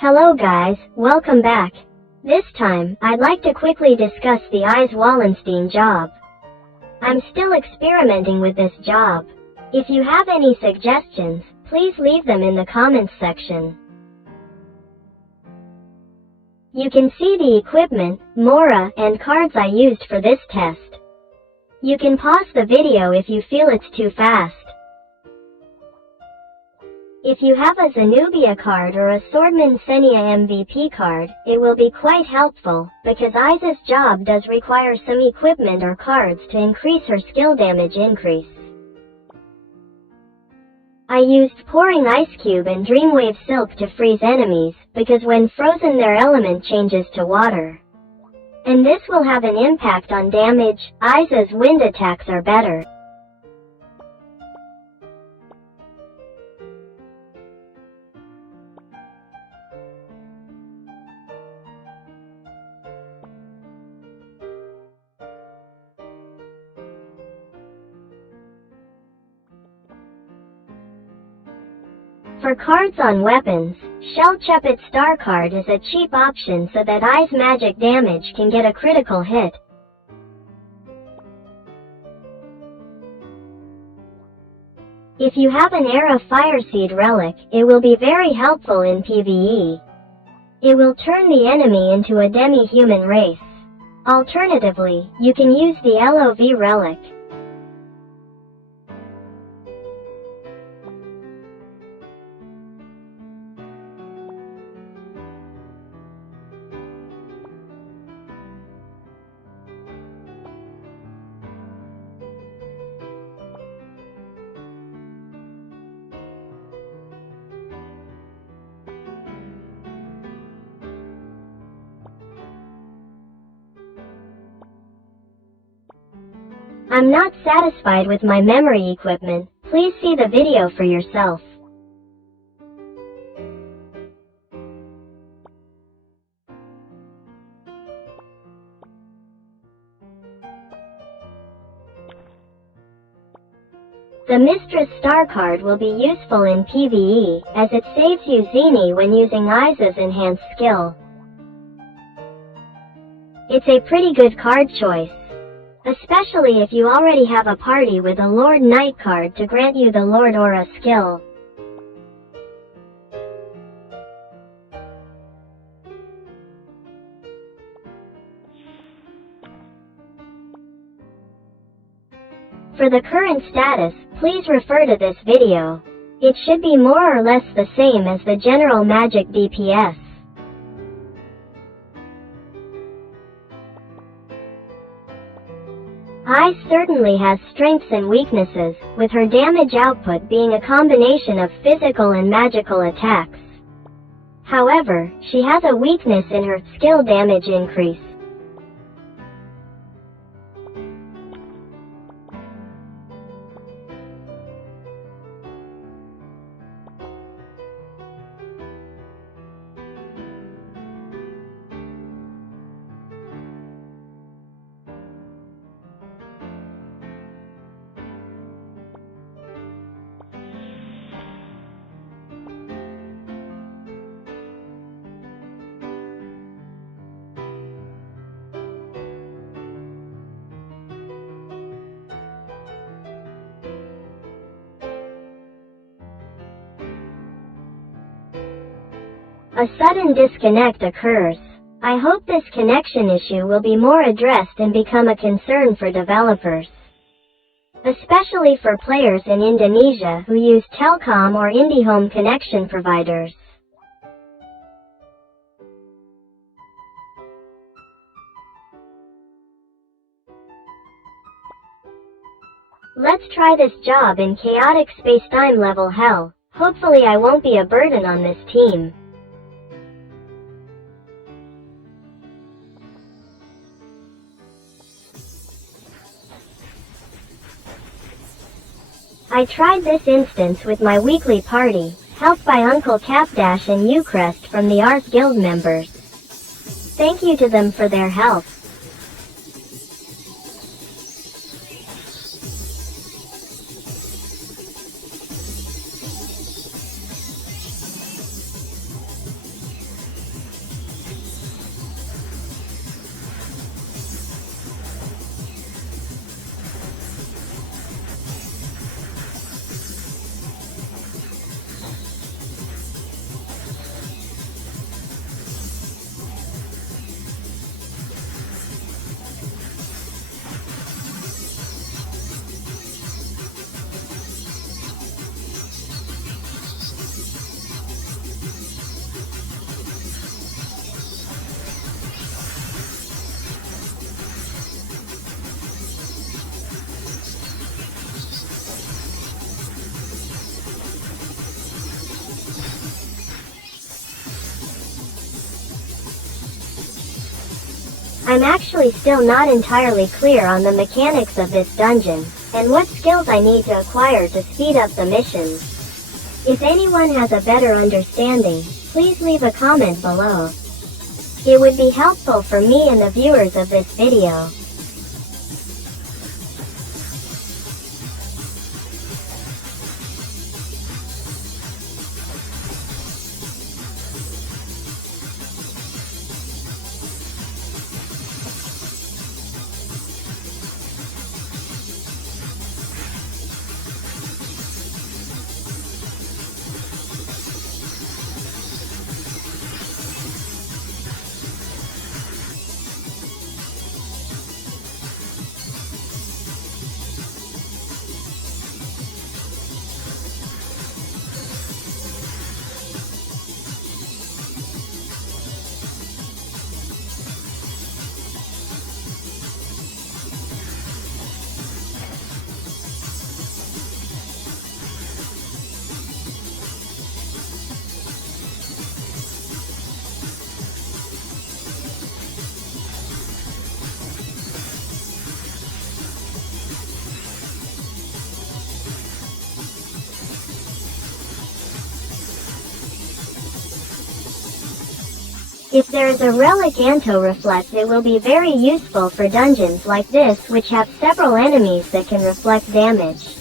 Hello guys, welcome back. This time, I'd like to quickly discuss the Aiz Wallenstein job. I'm still experimenting with this job. If you have any suggestions, please leave them in the comments section. You can see the equipment, Mora, and cards I used for this test. You can pause the video if you feel it's too fast. If you have a Zenobia card or a Swordman Senia MVP card, it will be quite helpful, because Aiz's job does require some equipment or cards to increase her skill damage increase. I used Pouring Ice Cube and Dreamwave Silk to freeze enemies, because when frozen their element changes to water. And this will have an impact on damage. Aiz's wind attacks are better. For cards on weapons, Shell Chepet Star card is a cheap option so that Aiz magic damage can get a critical hit. If you have an Era Fireseed relic, it will be very helpful in PvE. It will turn the enemy into a demi-human race. Alternatively, you can use the LOV relic. I'm not satisfied with my memory equipment. Please see the video for yourself. The Mistress Star card will be useful in PvE, as it saves you Zeni when using Aiz's enhanced skill. It's a pretty good card choice, especially if you already have a party with a Lord Knight card to grant you the Lord Aura skill. For the current status, please refer to this video. It should be more or less the same as the general magic DPS. Aiz certainly has strengths and weaknesses, with her damage output being a combination of physical and magical attacks. However, she has a weakness in her skill damage increase. A sudden disconnect occurs. I hope this connection issue will be more addressed and become a concern for developers, especially for players in Indonesia who use Telkom or IndiHome connection providers. Let's try this job in chaotic spacetime level hell. Hopefully I won't be a burden on this team. I tried this instance with my weekly party, helped by Uncle Capdash and Ucrest from the Arc Guild members. Thank you to them for their help. I'm actually still not entirely clear on the mechanics of this dungeon, and what skills I need to acquire to speed up the missions. If anyone has a better understanding, please leave a comment below. It would be helpful for me and the viewers of this video. If there is a relic anti-reflect, it will be very useful for dungeons like this which have several enemies that can reflect damage.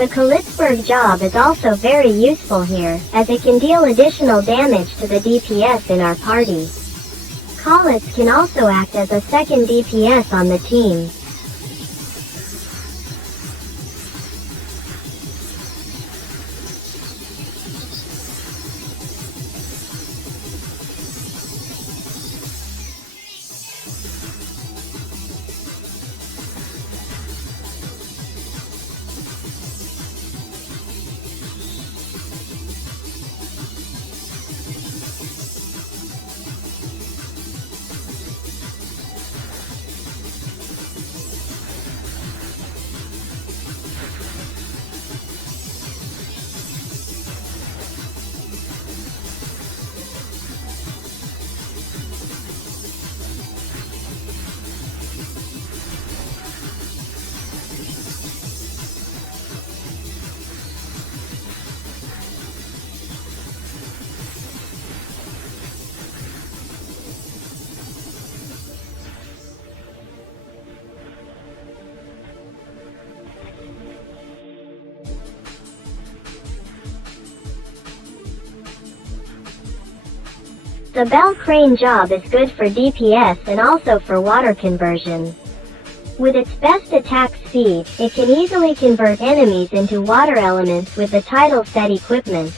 The Kalitzberg job is also very useful here, as it can deal additional damage to the DPS in our party. Kalitz can also act as a second DPS on the team. The Bell Crane job is good for DPS and also for water conversion. With its best attack speed, it can easily convert enemies into water elements with the title set equipment.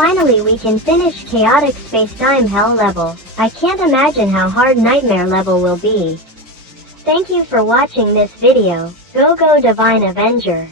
Finally we can finish chaotic spacetime hell level. I can't imagine how hard nightmare level will be. Thank you for watching this video. Go Divine Avenger.